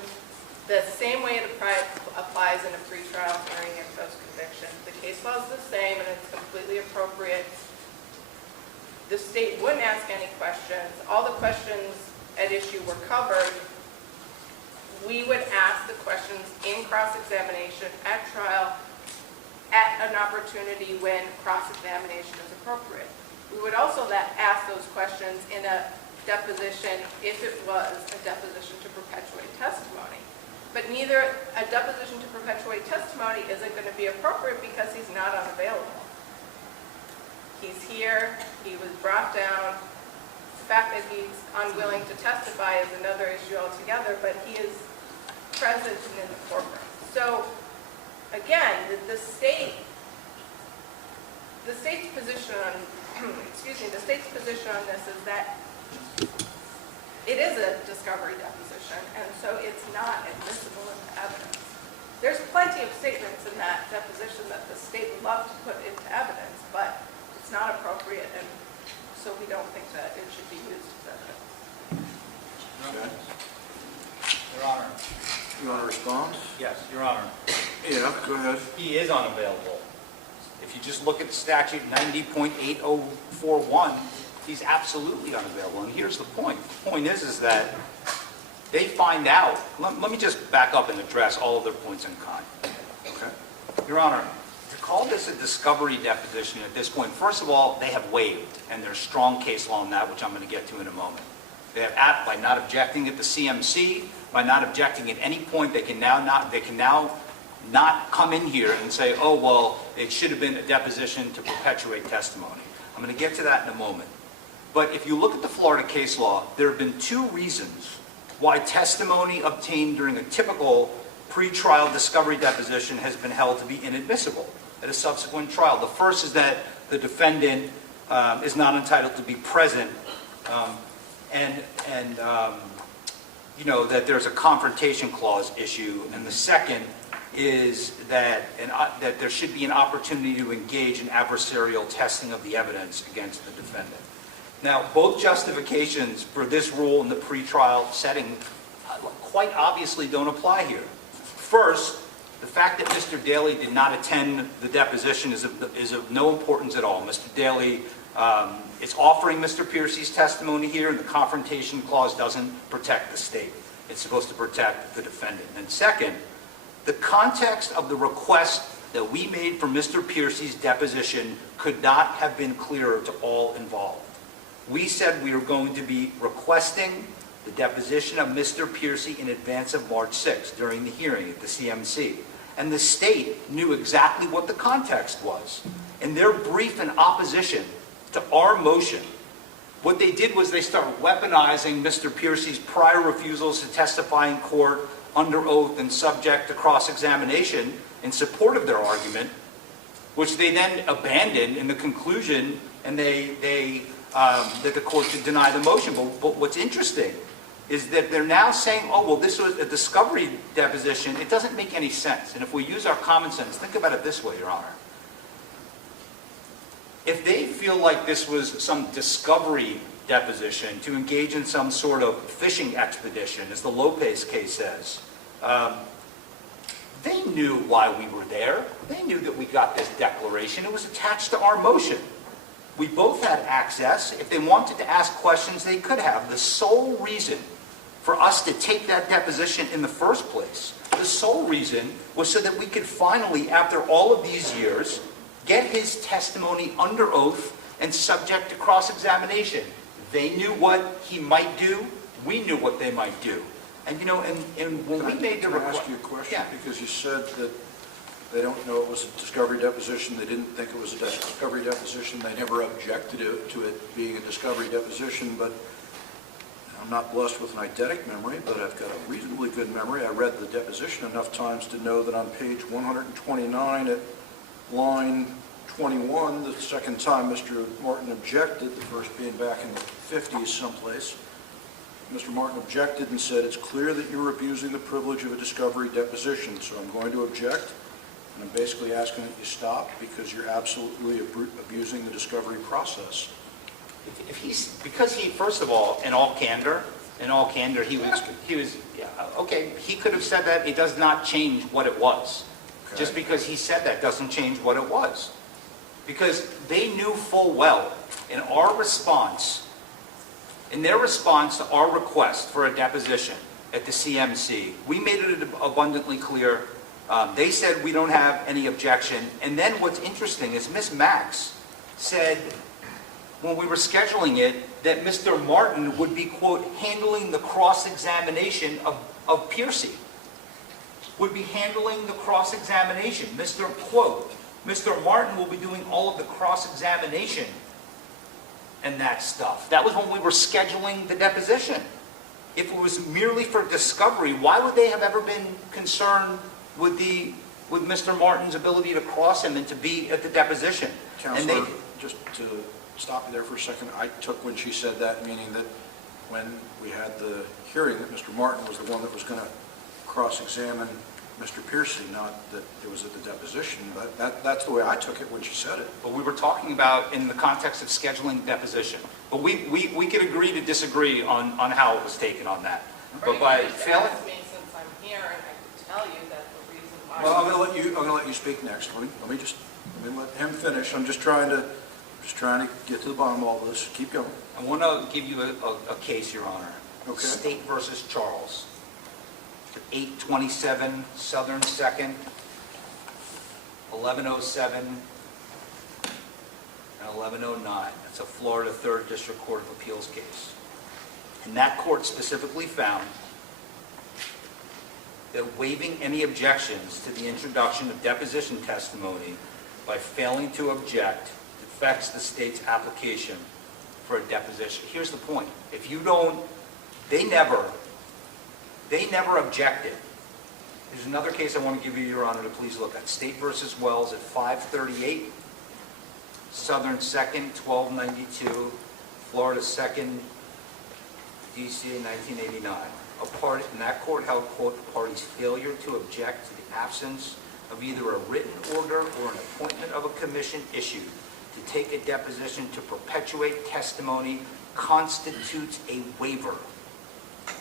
the same way it applies in a pretrial hearing and post-conviction. The case law is the same and it's completely appropriate. The state wouldn't ask any questions. All the questions at issue were covered. We would ask the questions in cross-examination at trial at an opportunity when cross-examination is appropriate. We would also ask those questions in a deposition if it was a deposition to perpetuate testimony. But neither a deposition to perpetuate testimony isn't going to be appropriate because he's not unavailable. He's here, he was brought down. The fact that he's unwilling to testify is another issue altogether, but he is present and in the courtroom. So again, the state's position on the state's position on this is that it is a discovery deposition, and so it's not admissible into evidence. There's plenty of statements in that deposition that the state would love to put into evidence, but it's not appropriate, and so we don't think that it should be used as evidence. Okay. Your Honor. You want to respond? Yes, Your Honor. Yeah, go ahead. He is unavailable. If you just look at statute 90.8041, he's absolutely unavailable. And here's the point. The point is that they find out. Let me just back up and address all of their points in kind. Okay? Your Honor, to call this a discovery deposition at this point, first of all, they have waived, and there's strong case law on that, which I'm going to get to in a moment. They have, by not objecting at the CMC, by not objecting at any point, they can now not come in here and say, oh, well, it should have been a deposition to perpetuate testimony. I'm going to get to that in a moment. But if you look at the Florida case law, there have been two reasons why testimony obtained during a typical pretrial discovery deposition has been held to be inadmissible at a subsequent trial. The first is that the defendant is not entitled to be present, that there's a confrontation clause issue. And the second is that there should be an opportunity to engage in adversarial testing of the evidence against the defendant. Now, both justifications for this rule in the pretrial setting quite obviously don't apply here. First, the fact that Mr. Dailey did not attend the deposition is of no importance at all. Mr. Dailey is offering Mr. Piercy's testimony here, and the confrontation clause doesn't protect the state. It's supposed to protect the defendant. And second, the context of the request that we made for Mr. Piercy's deposition could not have been clearer to all involved. We said we were going to be requesting the deposition of Mr. Piercy in advance of March 6th during the hearing at the CMC. And the state knew exactly what the context was. In their brief in opposition to our motion, what they did was they started weaponizing Mr. Piercy's prior refusals to testify in court under oath and subject to cross-examination in support of their argument, which they then abandoned in the conclusion, and that the court should deny the motion. But what's interesting is that they're now saying, oh, well, this was a discovery deposition. It doesn't make any sense. And if we use our common sense, think about it this way, Your Honor. If they feel like this was some discovery deposition to engage in some sort of fishing expedition, as the Lopez case says, they knew why we were there. They knew that we got this declaration. It was attached to our motion. We both had access. If they wanted to ask questions, they could have. The sole reason for us to take that deposition in the first place, the sole reason was so that we could finally, after all of these years, get his testimony under oath and subject to cross-examination. They knew what he might do. We knew what they might do. And, and when we made the request... Can I ask you a question? Yeah. Because you said that they don't know it was a discovery deposition. They didn't think it was a discovery deposition. They never objected to it being a discovery deposition. But I'm not blessed with an eidetic memory, but I've got a reasonably good memory. I read the deposition enough times to know that on page 129 at line 21, the second time Mr. Martin objected, the first being back in the 50s someplace, Mr. Martin objected and said, it's clear that you're abusing the privilege of a discovery deposition, so I'm going to object. And I'm basically asking that you stop because you're absolutely abusing the discovery process. Because he, first of all, in all candor, he was, yeah, okay, he could have said that. It does not change what it was. Okay. Just because he said that doesn't change what it was. Because they knew full well in our response, in their response to our request for a deposition at the CMC, we made it abundantly clear. They said we don't have any objection. And then what's interesting is Ms. Max said when we were scheduling it that Mr. Martin would be, quote, handling the cross-examination of Piercy. Would be handling the cross-examination. Mr. Martin will be doing all of the cross-examination and that stuff. That was when we were scheduling the deposition. If it was merely for discovery, why would they have ever been concerned with Mr. Martin's ability to cross him and to be at the deposition? Counselor, just to stop you there for a second, I took when she said that, meaning that when we had the hearing that Mr. Martin was the one that was going to cross-examine Mr. Piercy, not that it was at the deposition, but that's the way I took it when she said it. But we were talking about in the context of scheduling deposition. But we could agree to disagree on how it was taken on that. But by failing... Ask me since I'm here, and I can tell you that the reason why... Well, I'm going to let you speak next. Let me let him finish. I'm just trying to Just trying to get to the bottom of all this. Keep going. I want to give you a case, Your Honor. Okay. State versus Charles. 827 Southern 2nd, 1107 and 1109. That's a Florida 3rd District Court of Appeals case. And that court specifically found that waiving any objections to the introduction of deposition testimony by failing to object affects the state's application for a deposition. Here's the point. If you don't, they never objected. There's another case I want to give you, Your Honor, to please look at. State versus Wells at 538, Southern 2nd, 1292, Florida 2nd, DCA 1989. In that court held, quote, the party's failure to object to the absence of either a written order or an appointment of a commission issued to take a deposition to perpetuate testimony constitutes a waiver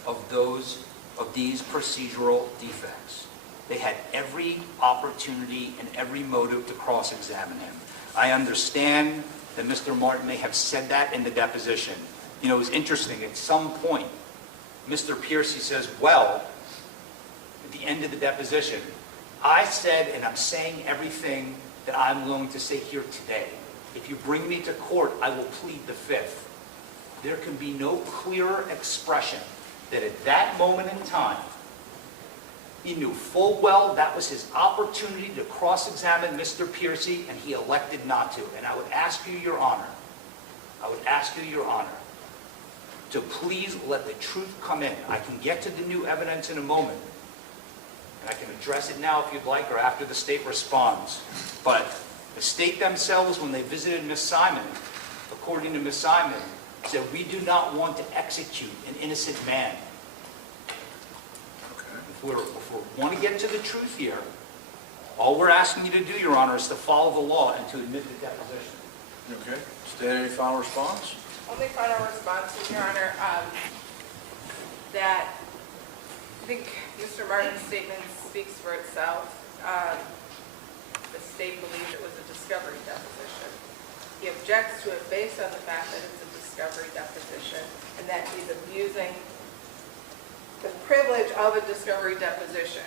of these procedural defects. They had every opportunity and every motive to cross-examine him. I understand that Mr. Martin may have said that in the deposition. You know, it was interesting. At some point, Mr. Piercy says, well, at the end of the deposition, I said, and I'm saying everything that I'm willing to say here today. If you bring me to court, I will plead the fifth. There can be no clearer expression that at that moment in time, he knew full well that was his opportunity to cross-examine Mr. Piercy, and he elected not to. And I would ask you, Your Honor, to please let the truth come in. I can get to the new evidence in a moment, and I can address it now if you'd like, or after the state responds. But the state themselves, when they visited Ms. Simon, according to Ms. Simon, said, we do not want to execute an innocent man. If we want to get to the truth here, all we're asking you to do, Your Honor, is to follow the law and to admit the deposition. Okay. State any final response? Only final response is, Your Honor, that I think Mr. Martin's statement speaks for itself. The state believes it was a discovery deposition. He objects to it based on the fact that it's a discovery deposition and that he's abusing the privilege of a discovery deposition.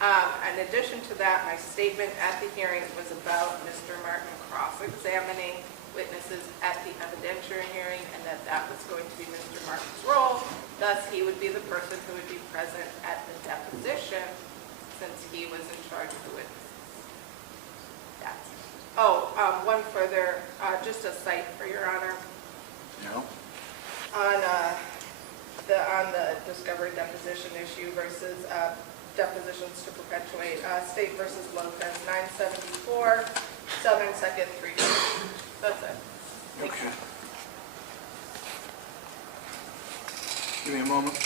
In addition to that, my statement at the hearing was about Mr. Martin cross-examining witnesses at the evidentiary hearing, and that was going to be Mr. Martin's role. Thus, he would be the person who would be present at the deposition since he was in charge of the witnesses. One further, just a cite for Your Honor. No. On the discovery deposition issue versus depositions to perpetuate, State versus Lopez, 974, Southern 2nd, 3. That's it. Thank you. Okay. Give me a moment.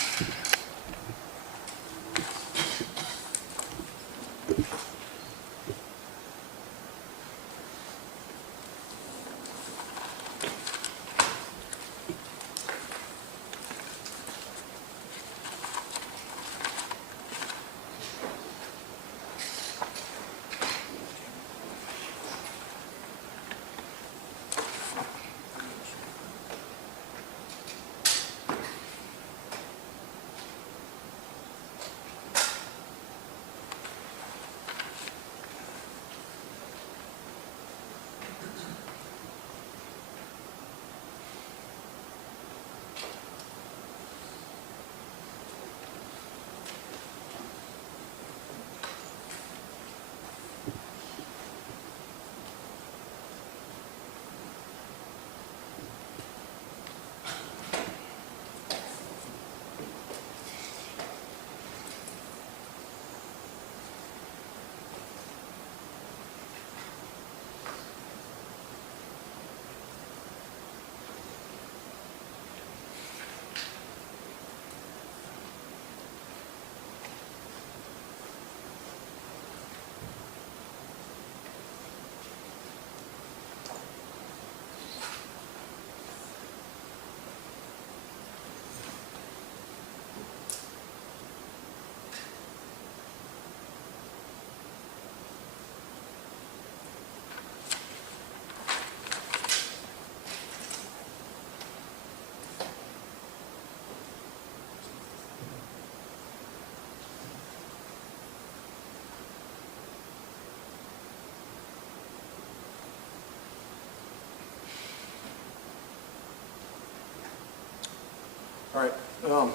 All right. I have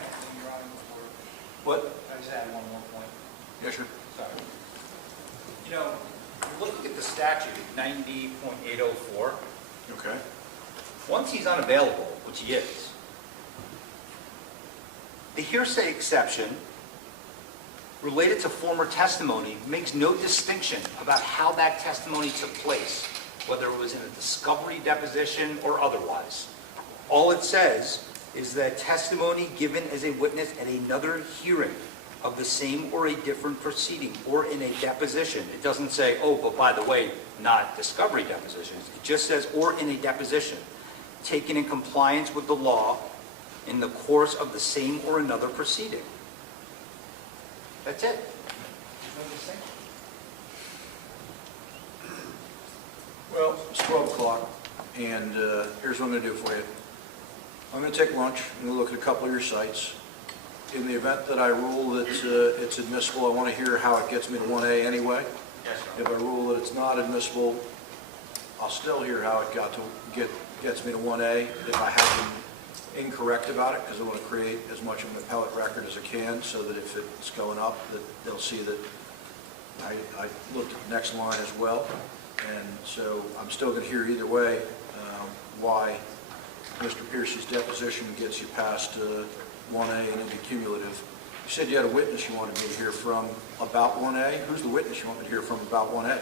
nothing, Your Honor, before. What? I just had one more point. Yeah, sure. Sorry. You know, you're looking at the statute, 90.804. Okay. Once he's unavailable, which he is, the hearsay exception related to former testimony makes no distinction about how that testimony took place, whether it was in a discovery deposition or otherwise. All it says is that testimony given as a witness at another hearing of the same or a different proceeding or in a deposition. It doesn't say, oh, but by the way, not discovery depositions. It just says, or in a deposition, taken in compliance with the law in the course of the same or another proceeding. That's it. There's no distinction. Well, it's 12 o'clock, and here's what I'm going to do for you. I'm going to take lunch, I'm going to look at a couple of your sites. In the event that I rule that it's admissible, I want to hear how it gets me to 1A anyway. Yes, sir. If I rule that it's not admissible, I'll still hear how it gets me to 1A. If I have been incorrect about it, because I want to create as much of an appellate record as I can, so that if it's going up, that they'll see that I looked at the next line as well. And so I'm still going to hear either way why Mr. Piercy's deposition gets you past 1A and into cumulative. You said you had a witness you wanted me to hear from about 1A. Who's the witness you want me to hear from about 1A,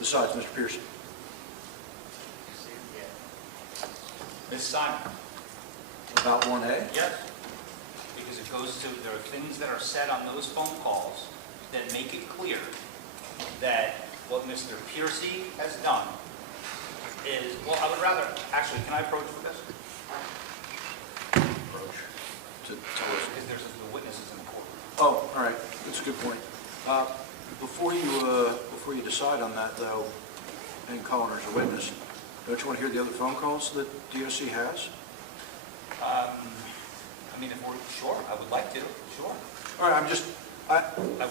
besides Mr. Piercy? Ms. Simon? About 1A? Yes. Because it goes to, there are things that are said on those phone calls that make it clear that what Mr. Piercy has done is, well, I would rather, actually, can I approach with this? Approach to us. Because there's the witnesses in the court. Oh, all right. That's a good point. Before you decide on that, though, and calling her as a witness, don't you want to hear the other phone calls that DOC has? I mean, if we're, sure, I would like to, sure. All right. I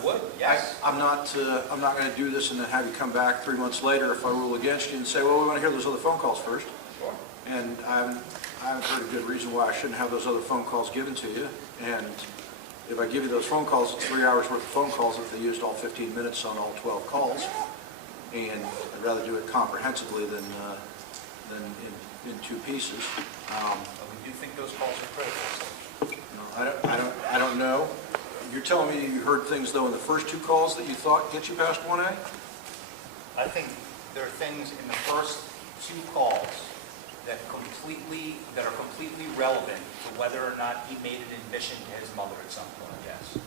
would, yes. I'm not going to do this and then have you come back 3 months later if I rule against you and say, well, we want to hear those other phone calls first. Sure. And I haven't heard a good reason why I shouldn't have those other phone calls given to you. And if I give you those phone calls, it's 3 hours worth of phone calls if they used all 15 minutes on all 12 calls. And I'd rather do it comprehensively than in two pieces. We do think those calls are critical. I don't know. You're telling me you heard things, though, in the first two calls that you thought get you past 1A? I think there are things in the first two calls that are completely relevant to whether or not he made an admission to his mother at some point, yes.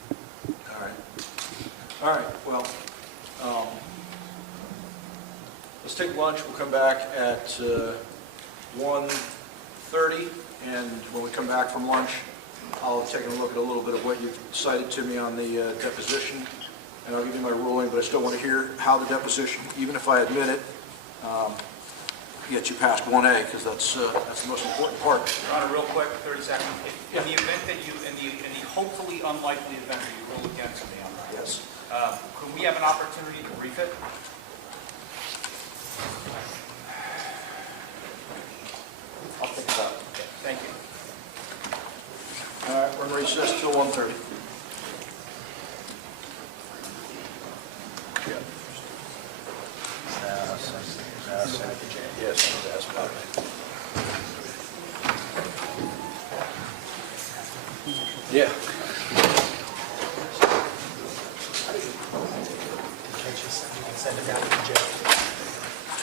All right. Well, let's take lunch. We'll come back at 1:30, and when we come back from lunch, I'll take a look at a little bit of what you've cited to me on the deposition, and I'll give you my ruling, but I still want to hear how the deposition, even if I admit it, gets you past 1A, because that's the most important part. Your Honor, real quick, 30 seconds. Yeah. In the event that you, in the hopefully unlikely event that you rule against me on that, Yes. could we have an opportunity to brief it? I'll think about it. Okay, thank you. All right, we're in recess till 1:30. Yes, that's about it. Yeah. You can send it down to the jail.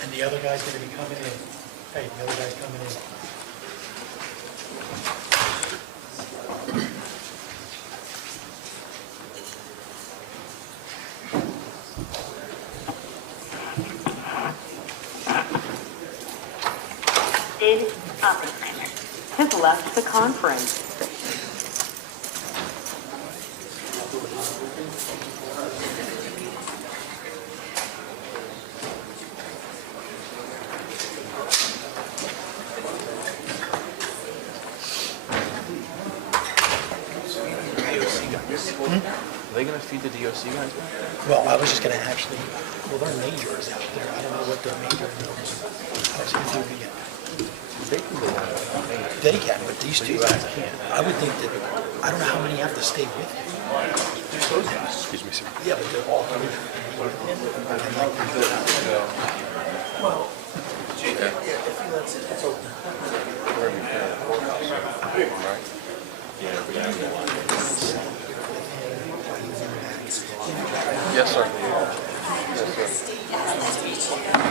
And the other guy's gonna be coming in. Hey, the other guy's coming in. Sid Oppenheimer has left the conference. Are they going to feed the DOC guys? Well, I was just gonna actually, well, their major is out there. I don't know what their major is. I was gonna do the They can, but these two guys can't. I would think that, I don't know how many have to stay with you. Excuse me, sir. Yeah, but they're all coming. Well, if he lets it, it's open. Yes, sir. Yes, sir.